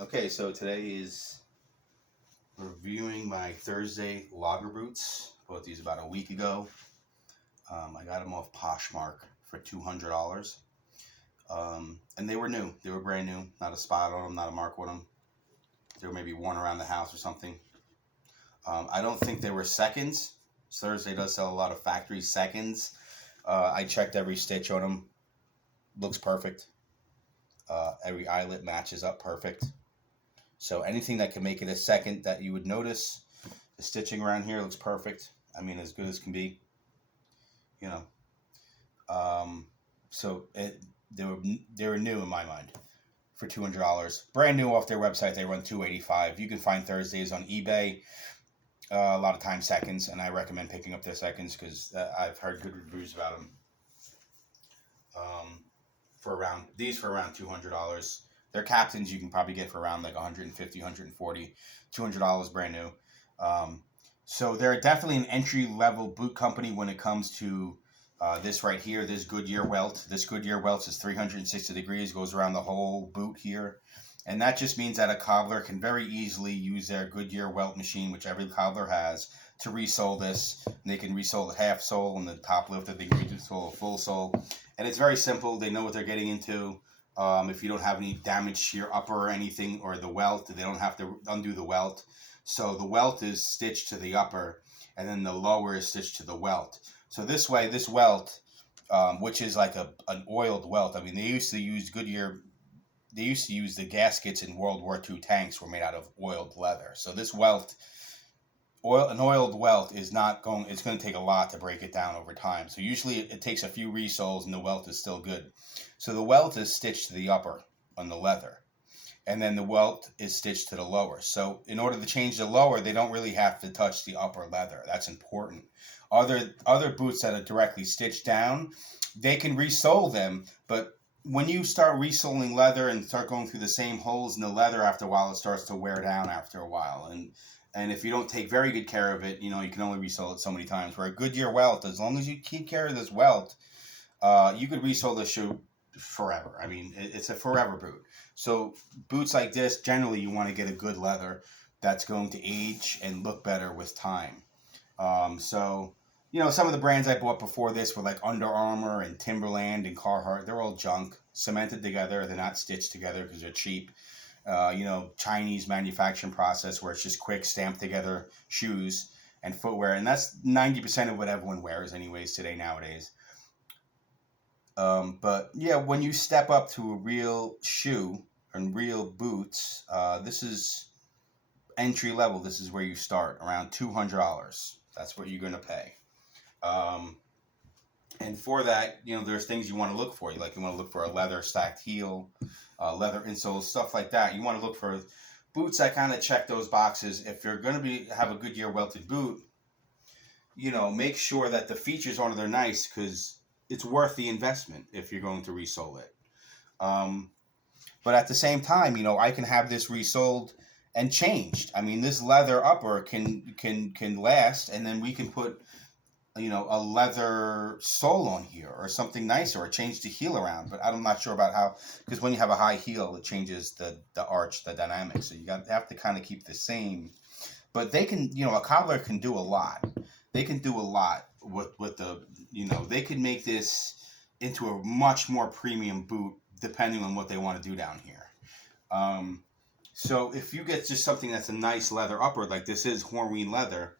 Okay, so today is reviewing my Thursday lager boots. Bought these about a week ago. I got them off Poshmark for $200. And they were new. They were brand new. Not a spot on them, not a mark on them. They were maybe worn around the house or something. I don't think they were seconds. Thursday does sell a lot of factory seconds. I checked every stitch on them. Looks perfect. Every eyelet matches up perfect. So anything that can make it a second that you would notice, the stitching around here looks perfect. I mean, as good as can be, you know. Um, so they were new in my mind for $200, brand new off their website. They run $285. You can find Thursdays on eBay. A lot of times seconds, and I recommend picking up their seconds because I've heard good reviews about them. For around $200. Their captains you can probably get for around like 150, 140, $200 brand new. So they're definitely an entry level boot company when it comes to this right here. This Goodyear welt. This Goodyear welt is 360 degrees, goes around the whole boot here. And that just means that a cobbler can very easily use their Goodyear welt machine, which every cobbler has, to resole this. And they can resole the half sole and the top lifter. They can resole a full sole. And it's very simple. They know what they're getting into. If you don't have any damage to your upper or anything, or the welt, they don't have to undo the welt. So the welt is stitched to the upper, and then the lower is stitched to the welt. So this way, this welt, which is like an oiled welt. I mean, they used to use Goodyear. They used to use the gaskets in World War II tanks were made out of oiled leather. So this welt, an oiled welt is not going. It's going to take a lot to break it down over time. So usually it takes a few resoles, and the welt is still good. So the welt is stitched to the upper on the leather, and then the welt is stitched to the lower. So in order to change the lower, they don't really have to touch the upper leather. That's important. Other boots that are directly stitched down, they can resole them, but when you start resoling leather and start going through the same holes in the leather, after a while it starts to wear down after a while. And if you don't take very good care of it, you can only resole it so many times. Where a Goodyear welt, as long as you keep care of this welt, you could resole this shoe forever. I mean, it's a forever boot. So boots like this, generally you want to get a good leather that's going to age and look better with time. Some of the brands I bought before this were like Under Armour and Timberland and Carhartt. They're all junk, cemented together. They're not stitched together because they're cheap. Chinese manufacturing process where it's just quick, stamped together shoes and footwear. And that's 90% of what everyone wears anyways today nowadays. But yeah, when you step up to a real shoe and real boots, this is entry level. This is where you start, around $200. That's what you're going to pay. And for that, there's things you want to look for. You want to look for a leather stacked heel, leather insoles, stuff like that. You want to look for boots that kind of check those boxes. If you're going to have a Goodyear welted boot, make sure that the features on it are nice, because it's worth the investment if you're going to resole it. But at the same time, I can have this resoled and changed. I mean, this leather upper can last, and then we can put a leather sole on here or something nicer, or change the heel around. But I'm not sure about how, because when you have a high heel, it changes the arch, the dynamics. So you have to kind of keep the same. But they can, a cobbler can do a lot. They can do a lot with the, they can make this into a much more premium boot depending on what they want to do down here. So if you get just something that's a nice leather upper, like this is Horween leather,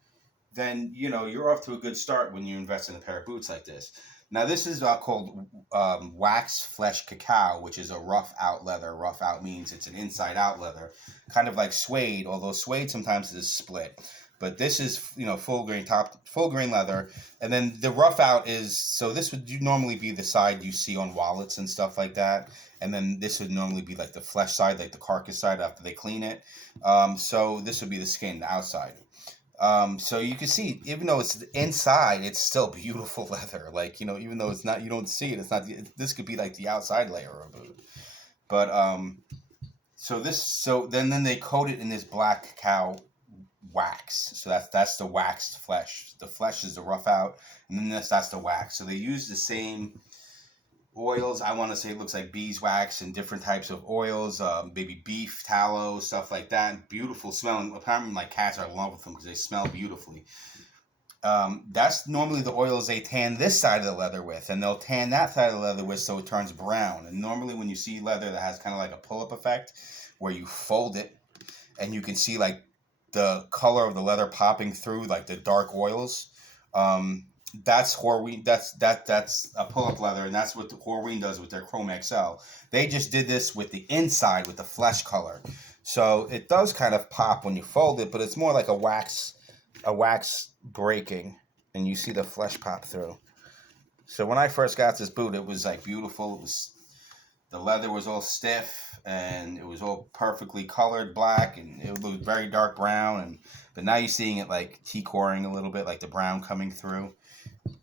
then you're off to a good start when you invest in a pair of boots like this. Now this is called wax flesh cacao, which is a rough out leather. Rough out means it's an inside out leather, kind of like suede, although suede sometimes is split. But this is full grain leather, and then the rough out is, so this would normally be the side you see on wallets and stuff like that, and then this would normally be like the flesh side, like the carcass side after they clean it. So this would be the skin, the outside. So you can see, even though it's inside, it's still beautiful leather. Like, even though it's not, you don't see it. It's not. This could be like the outside layer of it. But so then they coat it in this black cacao wax. So that's the waxed flesh. The flesh is the rough out, and then that's the wax. So they use the same oils. I want to say it looks like beeswax and different types of oils, maybe beef tallow, stuff like that. Beautiful smelling. Apparently, my cats are in love with them because they smell beautifully. That's normally the oils they tan this side of the leather with, and they'll tan that side of the leather with so it turns brown. And normally, when you see leather that has kind of like a pull-up effect, where you fold it and you can see like the color of the leather popping through, like the dark oils. That's Horween. That's a pull-up leather, and that's what the Horween does with their Chrome XL. They just did this with the inside with the flesh color, so it does kind of pop when you fold it, but it's more like a wax breaking, and you see the flesh pop through. So when I first got this boot, it was like beautiful. It was the leather was all stiff and it was all perfectly colored black, and it looked very dark brown. And but now you're seeing it like T-coring a little bit, like the brown coming through,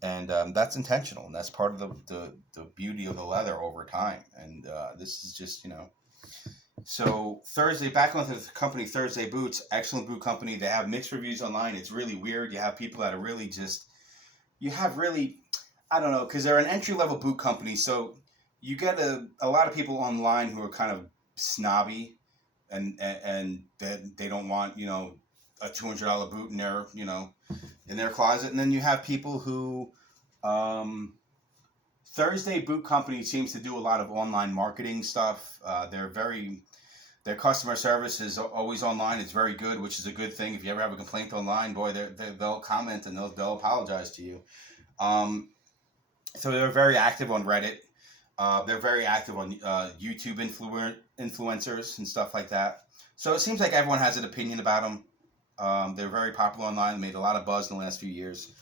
and that's intentional, and that's part of the beauty of the leather over time. And this is just So Thursday, back onto the company, Thurday Boots, excellent boot company. They have mixed reviews online. It's really weird. You have people that are really I don't know, because they're an entry-level boot company. So you get a lot of people online who are kind of snobby, and they don't want, a $200 boot in their closet. And then you have people who, Thurday Boot Company seems to do a lot of online marketing stuff. Their customer service is always online. It's very good, which is a good thing. If you ever have a complaint online, boy, they'll comment and they'll apologize to you. So they're very active on Reddit. They're very active on YouTube influencers and stuff like that. So it seems like everyone has an opinion about them. They're very popular online. Made a lot of buzz in the last few years.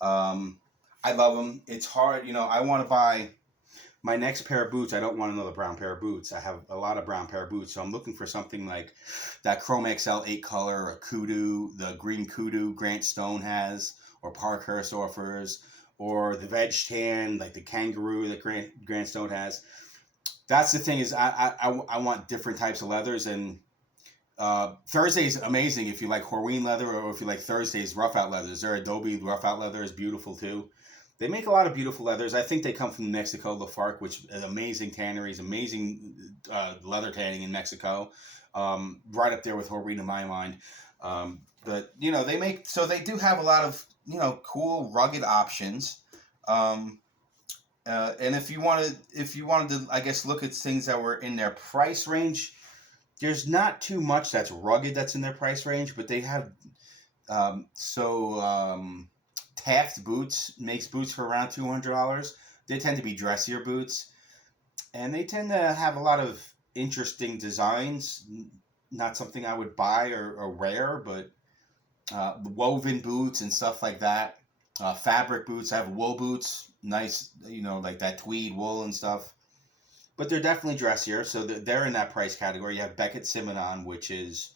I love them. It's hard. I want to buy my next pair of boots. I don't want another brown pair of boots. I have a lot of brown pair of boots. So I'm looking for something like that Chrome XL 8 color, or Kudu, the green Kudu Grant Stone has, or Parkhurst offers, or the veg tan, like the kangaroo that Grant Stone has. That's the thing, is I want different types of leathers. And Thursday's amazing if you like Horween leather, or if you like Thursday's rough out leathers. Their Adobe rough out leather is beautiful too. They make a lot of beautiful leathers. I think they come from Mexico, Lafargue, which is amazing tanneries, amazing leather tanning in Mexico. Right up there with Horween in my mind. But they do have a lot of cool rugged options. And if you wanted to, I guess, look at things that were in their price range, there's not too much that's rugged that's in their price range, but they have Taft Boots makes boots for around $200. They tend to be dressier boots, and they tend to have a lot of interesting designs. Not something I would buy or wear, but woven boots and stuff like that. Fabric boots. I have wool boots, nice, like that tweed wool and stuff. But they're definitely dressier, so they're in that price category. You have Beckett Simonon, which is,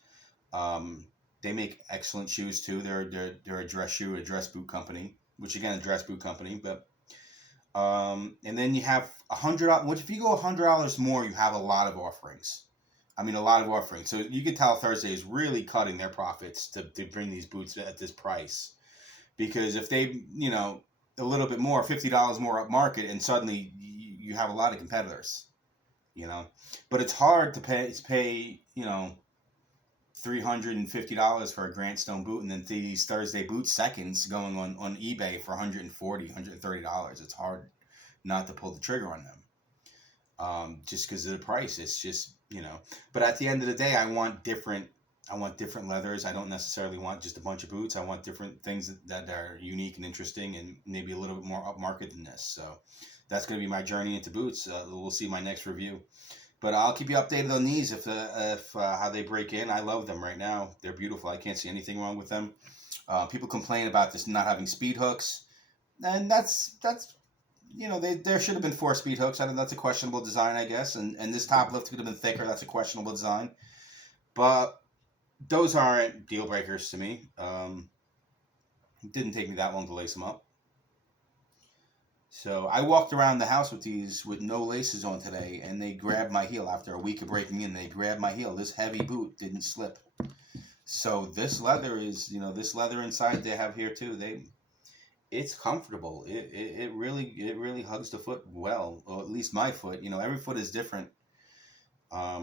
they make excellent shoes too. They're a dress boot company, which again, a dress boot company. But and then you have $100. Which if you go $100 more, you have a lot of offerings. I mean, a lot of offerings. So you can tell Thurday is really cutting their profits to bring these boots at this price, because if they a little bit more, $50 more up market, and suddenly you have a lot of competitors. But it's hard to pay $350 for a Grant Stone boot, and then these Thurday Boot seconds going on eBay for $140, $130. It's hard not to pull the trigger on them, just because of the price. It's just But at the end of the day, I want different leathers. I don't necessarily want just a bunch of boots. I want different things that are unique and interesting, and maybe a little bit more upmarket than this. So that's going to be my journey into boots. We'll see my next review. But I'll keep you updated on these if how they break in. I love them right now. They're beautiful. I can't see anything wrong with them. People complain about this not having speed hooks, and that's there should have been 4 speed hooks. I think that's a questionable design, I guess. And this top lift could have been thicker. That's a questionable design. But those aren't deal breakers to me. It didn't take me that long to lace them up. So I walked around the house with these with no laces on today, and they grabbed my heel after a week of breaking in. They grabbed my heel. This heavy boot didn't slip. So this leather is, this leather inside they have here too. it's comfortable. It really hugs the foot well, or at least my foot. You know, every foot is different.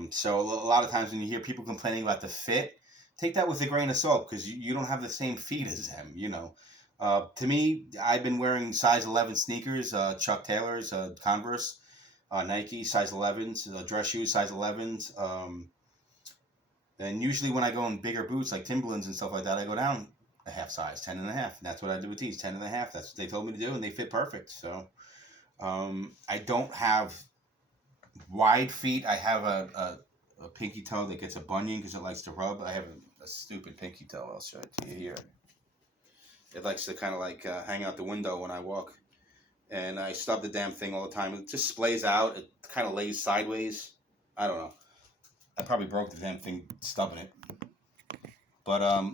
So a lot of times when you hear people complaining about the fit, take that with a grain of salt because you don't have the same feet as them. You know, to me, I've been wearing size 11 sneakers, Chuck Taylors, Converse, Nike size 11s, dress shoes size 11s. And usually when I go in bigger boots like Timberlands and stuff like that, I go down a half size, 10 and a half. And that's what I do with these, 10 and a half. That's what they told me to do, and they fit perfect. So I don't have wide feet. I have a pinky toe that gets a bunion because it likes to rub. I have a stupid pinky toe. I'll show it to you here. It likes to kind of like hang out the window when I walk. And I stub the damn thing all the time. It just splays out. It kind of lays sideways. I don't know. I probably broke the damn thing stubbing it. But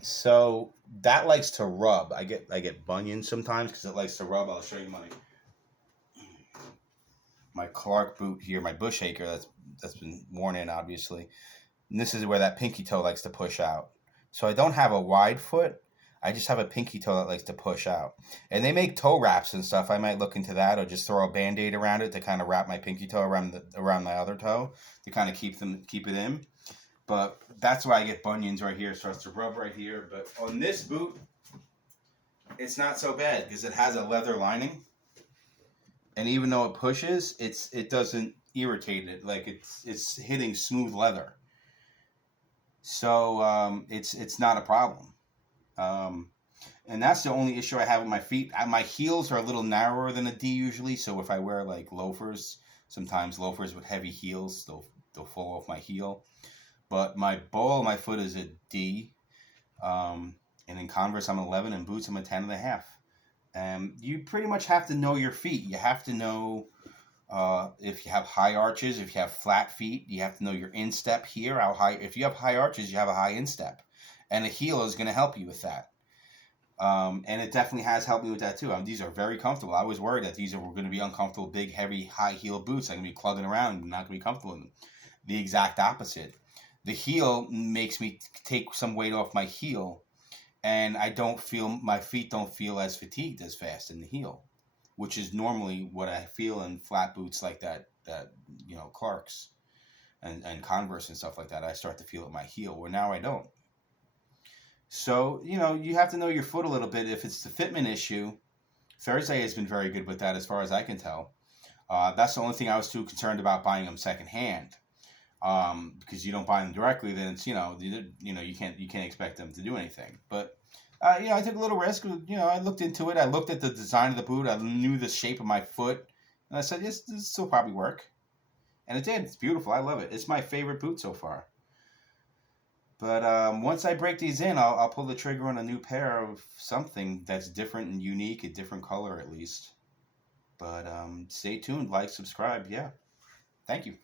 so that likes to rub. I get bunions sometimes because it likes to rub. I'll show you my Clark boot here, my bush acre that's been worn in obviously. And this is where that pinky toe likes to push out. So I don't have a wide foot. I just have a pinky toe that likes to push out. And they make toe wraps and stuff. I might look into that, or just throw a Band-Aid around it to kind of wrap my pinky toe around my other toe to kind of keep it in. But that's why I get bunions right here. It starts to rub right here. But on this boot, it's not so bad because it has a leather lining. And even though it pushes, it doesn't irritate it. Like it's hitting smooth leather. So it's not a problem. And that's the only issue I have with my feet. My heels are a little narrower than a D usually. So if I wear like loafers, sometimes loafers with heavy heels, they'll fall off my heel. But my ball of my foot is a D. And in Converse, I'm 11. And boots, I'm a 10 and a half. And you pretty much have to know your feet. You have to know if you have high arches, if you have flat feet. You have to know your instep here. How high? If you have high arches, you have a high instep. And a heel is going to help you with that. And it definitely has helped me with that too. These are very comfortable. I was worried that these were going to be uncomfortable, big, heavy, high heel boots. I'm going to be clugging around and not going to be comfortable in them. The exact opposite. The heel makes me take some weight off my heel, and my feet don't feel as fatigued as fast in the heel, which is normally what I feel in flat boots like that Clarks and Converse and stuff like that. I start to feel it in my heel, where now I don't. So, you have to know your foot a little bit. If it's the fitment issue, Thurday has been very good with that as far as I can tell. That's the only thing I was too concerned about buying them secondhand. Because you don't buy them directly, then it's, you can't expect them to do anything. But, I took a little risk. I looked into it. I looked at the design of the boot. I knew the shape of my foot. And I said, yes, this will probably work. And it did. It's beautiful. I love it. It's my favorite boot so far. But once I break these in, I'll pull the trigger on a new pair of something that's different and unique, a different color at least. But stay tuned, like, subscribe. Yeah. Thank you.